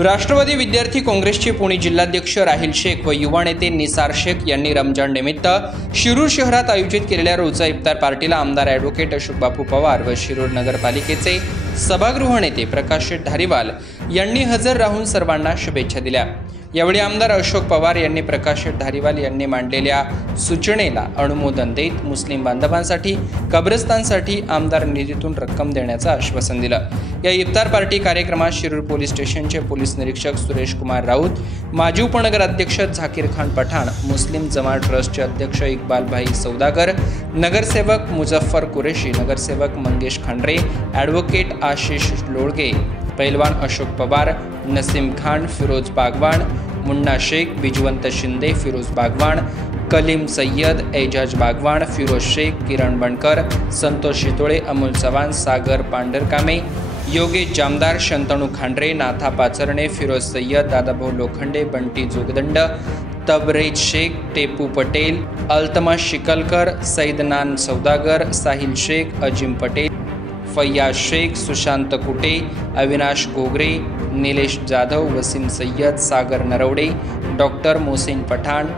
राष्ट्रवादी विद्यार्थी काँग्रेसचे पुणे जिल्हाध्यक्ष राहिल शेख व युवा नेते निसार शेख यांनी रमजान निमित्त शिरूर शहरात आयोजित केलेल्या रोजा इफ्तार पार्टीला आमदार ॲडव्होकेट अशोक बापू पवार व शिरूर नगरपालिकेचे सभागृह नेते प्रकाश शेठ धारीवाल यांनी हजर राहून सर्वांना शुभेच्छा दिल्या। यावेळी आमदार अशोक पवार यांनी प्रकाश शेठ धारीवाल यांनी मांडलेल्या सूचनेला अनुमोदन देत मुस्लिम बांधवांसाठी कब्रस्तानसाठी आमदार निधीतून रक्कम देण्याचं आश्वासन दिलं। या इफ्तार पार्टी कार्यक्रमात शिरूर पोलीस स्टेशनचे पोलीस निरीक्षक सुरेश कुमार राऊत, माजी उपनगराध्यक्ष झाकीर खान पठाण, मुस्लिम जमात ट्रस्टचे अध्यक्ष इक्बाल भाई सौदागर, नगरसेवक मुजफ्फर कुरेशी, नगरसेवक मंगेश खांडरे, ॲडव्होकेट आशिष लोळगे, पैलवान अशोक पवार, नसीम खान, फिरोज बागवान, मुन्ना शेख, बिजवंत शिंदे, फिरोज बागवान, कलीम सय्यद, एजाज बागवान, फिरोज शेख, किरण बनकर, संतोष शितोळे, अमोल चव्हाण, सागर पांढरकामे, योगेश जामदार, शंतनू खांडरे, नाथा पाचरणे, फिरोज सय्यद, दादाभाऊ लोखंडे, बंटी जोगदंड, तबरेज शेख, टेपू पटेल, अल्तमा शिकलकर, सैदनान सौदागर, साहिल शेख, अजिम पटेल, फैयाज शेख, सुशांत कुटे, अविनाश गोगरे, निलेश जाधव, वसीम सय्यद, सागर नरवडे, डॉक्टर मोहसिन पठाण,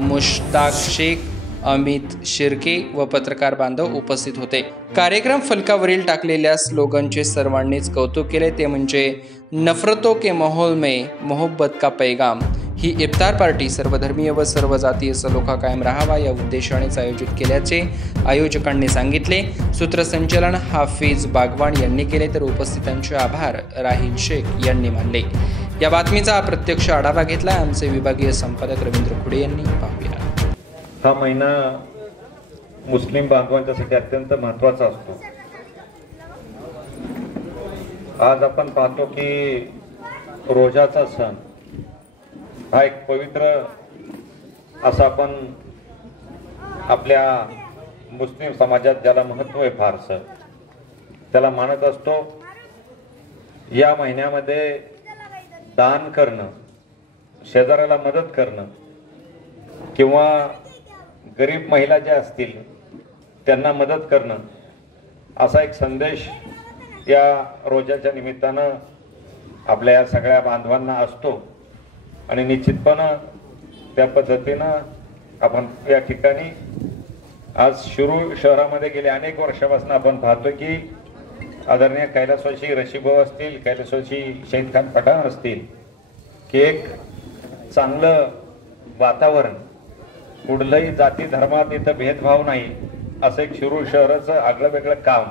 मुश्ताक शेख, अमित शिर्के व पत्रकार बांधव उपस्थित होते। कार्यक्रम फलकावरील टाकलेल्या स्लोगनचे सर्वांनीच कौतुक केले, ते म्हणजे नफरतों के माहौल में मोहब्बत का पैगाम। ही इफ्तार पार्टी सर्वधर्मीय व सर्व जातीय सलोखा कायम राहावा या उद्देशानेच आयोजित केल्याचे आयोजकांनी सांगितले। सूत्रसंचालन हाफिज बागवान यांनी केले तर उपस्थितांचे आभार राहिल शेख यांनी मानले। या बातमीचा प्रत्यक्ष आढावा घेतला आमचे विभागीय संपादक रवींद्र खुडे यांनी। पाहूया। हा महिना मुस्लिम बांधवांच्यासाठी अत्यंत महत्त्वाचा असतो। आज आपण पाहतो की रोजाचा सण हा एक पवित्र असा आपण आपल्या मुस्लिम समाजात ज्याला महत्त्व आहे फारसं त्याला मानत असतो। या महिन्यामध्ये दान करणं, शेजाऱ्याला मदत करणं किंवा गरीब महिला ज्या असतील त्यांना मदत करणं असा एक संदेश या रोजाच्या निमित्तानं आपल्या या सगळ्या बांधवांना असतो आणि निश्चितपणे त्या पद्धतीनं आपण या ठिकाणी आज शिरूर शहरामध्ये गेले अनेक वर्षापासून आपण पाहतो की आदरणीय कैलासवासी रशीभाऊ असतील, कैलासवासी शहीद खान पठाण असतील की एक चांगलं वातावरण, कुठलंही जाती धर्मात इथं भेदभाव नाही असं एक शिरूर शहराचं आगळं वेगळं काम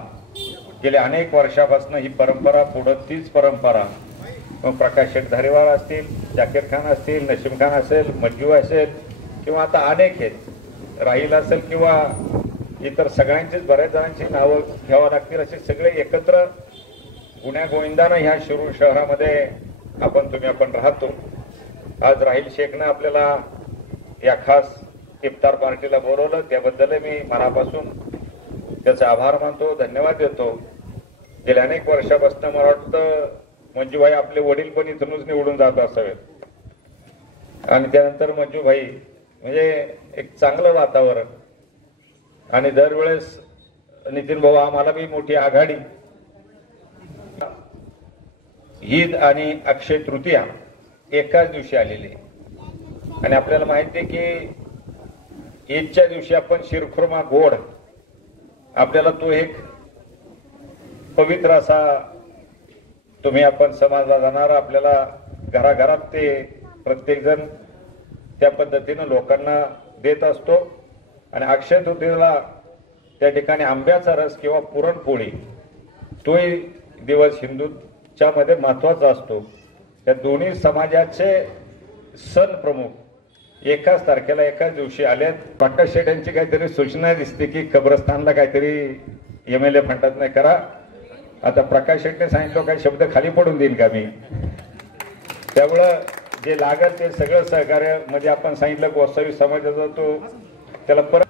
गेले अनेक वर्षापासून ही परंपरा पुढं तीच परंपरा मग प्रकाश शेठ धारीवाल असतील, झाकीर खान असतील, नसीम खान असेल, मंजू असेल किंवा आता अनेक आहेत, राहील असेल किंवा इतर सगळ्यांचीच बऱ्याच जणांची नावं घ्यावं लागतील असे सगळे एकत्र गुण्या गोविंदानं ह्या शिरूर शहरामध्ये आपण राहतो। आज राहिल शेखनं आपल्याला या खास इफ्तार पार्टीला बोलवलं त्याबद्दल मी मनापासून त्याचा आभार मानतो, धन्यवाद देतो। गेल्या अनेक वर्षापासून मला वाटतं मंजूभाई आपले वडील पण इथूनच निवडून जात असावेत आणि त्यानंतर मंजूभाई म्हणजे एक चांगलं वातावरण आणि दरवेळेस नितीन भाऊ आम्हाला बी मोठी आघाडी। ईद आणि अक्षय तृतीया एकाच दिवशी आलेली आणि आपल्याला माहिती आहे की ईदच्या दिवशी आपण शिरखुर्मा गोड आपल्याला तो एक पवित्र असा तुम्ही आपण समाजला जाणार आपल्याला घराघरात ते प्रत्येक जण त्या पद्धतीनं लोकांना देत असतो आणि अक्षय तृतीयेला त्या ठिकाणी आंब्याचा रस किंवा पुरणपोळी तोही दिवस हिंदूच्या मध्ये महत्त्वाचा असतो। त्या दोन्ही समाजाचे सण प्रमुख एकाच तारखेला एकाच दिवशी आलेत। प्रकाश शेठ यांची काहीतरी सूचना दिसते की कब्रस्तानला काहीतरी MLA फंडात नाही करा। आता प्रकाश शेट्टी सांगितलं काही शब्द खाली पडून देईन का मी, त्यामुळं जे लागेल ते सगळं सहकार्य म्हणजे आपण सांगितलं गोसावी समाजाचा तो त्याला परत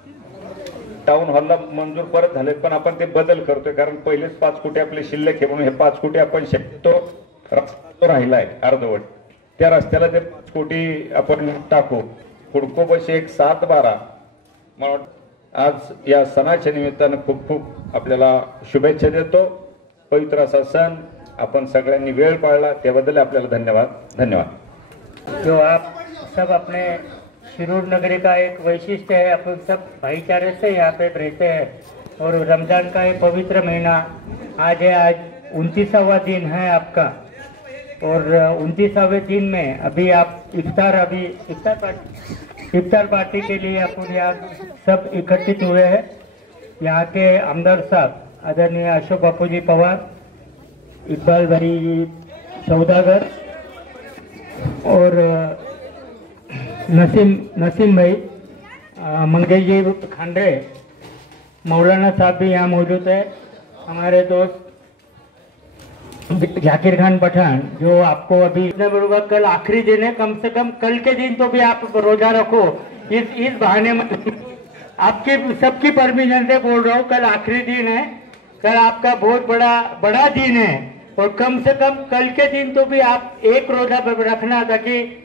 टाउन हॉलला मंजूर परत झालेत पण आपण ते बदल करतोय कारण पहिलेच 5 कोटी आपले शिल्लक आहे म्हणून हे 5 कोटी आपण शक्यतो रस्ता राहिलाय अर्धवट त्या रस्त्याला ते 5 कोटी आपण टाकू। हुडको बशी एक 7-12 मला आज या सणाच्या निमित्तानं खूप खूप आपल्याला शुभेच्छा देतो। पवित्र असा सण आपण सगळ्यांनी वेळ पाळला त्याबद्दल आपल्याला धन्यवाद। धन्यवाद। जो आप सब अपने शिरूर नगरी का एक वैशिष्ट्य है, अपन सब भाईचारे से यहाँ पे रहते हैं और रमजान का एक पवित्र महीना आज है। आज 29वां दिन है आपका और 29वें दिन में अभी आप इफ्तार पार्टी के लिए अपन यहाँ सब इकट्ठित हुए हैं। यहाँ के आमदार साहब आदरणीय अशोक बापूजी पवार, इकबाल भाई सौदागर और नसीम भाई, मंगेश जी खांडरे, मौलाना साहब भी यहाँ मौजूद है। हमारे दोस्त जाकिर खान पठान जो आपको अभी बरोबर कल आखिरी दिन है, कम से कम कल के दिन तो भी आप रोजा रखो। इस बहाने में आपके सबकी परमिशन से बोल रहा हूँ, कल आखिरी दिन है, कल आपका बहुत बड़ा दिन है और कम से कम कल के दिन तो भी आप एक रोजा रखना ताकि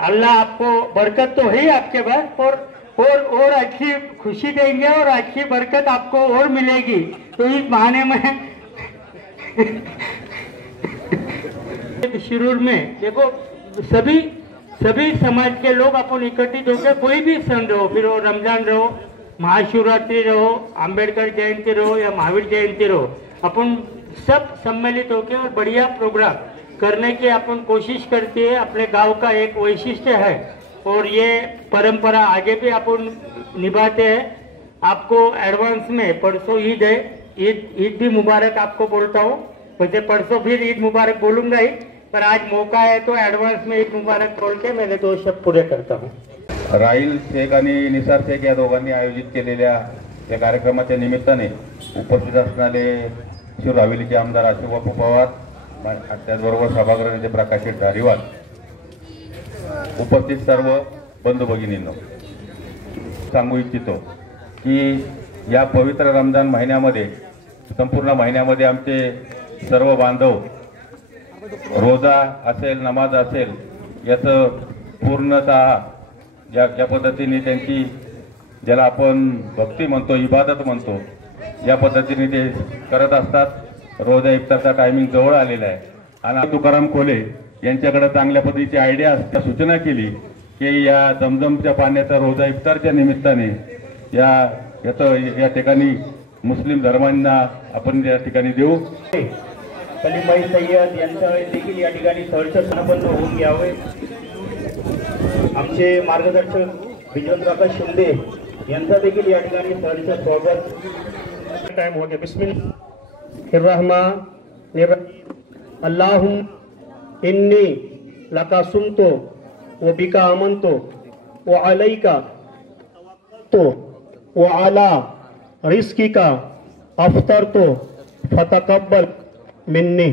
अल्लाह आपको बरकत तो है आपके पास और अच्छी खुशी देंगे और अच्छी बरकत आपको और मिलेगी। तो इस बहाने में शिरूर में देखो सभी समाज के लोग अपन इकट्ठित होकर कोई भी सन रहो, फिर वो रमजान रहो, महाशिवरात्रि रहो, अंबेडकर जयंती रहो या महावीर जयंती रहो, अपन सब सम्मिलित होकर और बढ़िया प्रोग्राम करने की अपन कोशिश करती है। अपने गांव का एक वैशिष्ट्य है और ये परंपरा आगे भी अपन निभाते हैं। आपको एडवांस में परसों ईद है, ईद भी मुबारक आपको बोलता हूँ। वैसे परसों फिर ईद मुबारक बोलूंगा ही, पर आज मौका है तो एडवांस में ईद मुबारक बोल के मेरे 2 शब्द पूरे करता हूँ। राहिल शेख आणि निसार शेख या दोघांनी आयोजित केलेल्या या कार्यक्रमाच्या निमित्ताने उपस्थित असणारे शिरूर हवेलीचे आमदार अशोक बापू पवार, त्याचबरोबर सभागृह नेते प्रकाश धारीवाल, उपस्थित सर्व बंधू भगिनींनो, सांगू इच्छितो की या पवित्र रमजान महिन्यामध्ये संपूर्ण महिन्यामध्ये आमचे सर्व बांधव रोजा असेल, नमाज असेल, याचं पूर्णतः ज्या पद्धतीने त्यांची, ज्याला आपण भक्ती म्हणतो, इबादत म्हणतो, या पद्धतीने ते करत असतात। रोजा इफ्तारचा टायमिंग जवळ आलेला आहे आणि तुकाराम खोले यांच्याकडे चांगल्या पद्धतीची आयडिया असते, सूचना केली की या जमजमच्या पाण्याचा रोजा इफ्तारच्या निमित्ताने या ठिकाणी मुस्लिम धर्मांना आपण या ठिकाणी देऊ। कलीमबाई सय्यद यांचा देखील या ठिकाणी सहर्ष सन्मान होऊन घ्यावे। आमचे मार्गदर्शक विजयंतराव शिंदे यांचा देखील या ठिकाणी सहर्ष स्वागत। टाइम हो गया। बिस्मिल्लाहिर्रहमानिर्रहीम। अल्लाहुम्मा इन्नी लका सुमतो व बिका आमनतो व अलैका तो व अला रिस्किका अफ्तरतो फतकब्बल मिन्नी।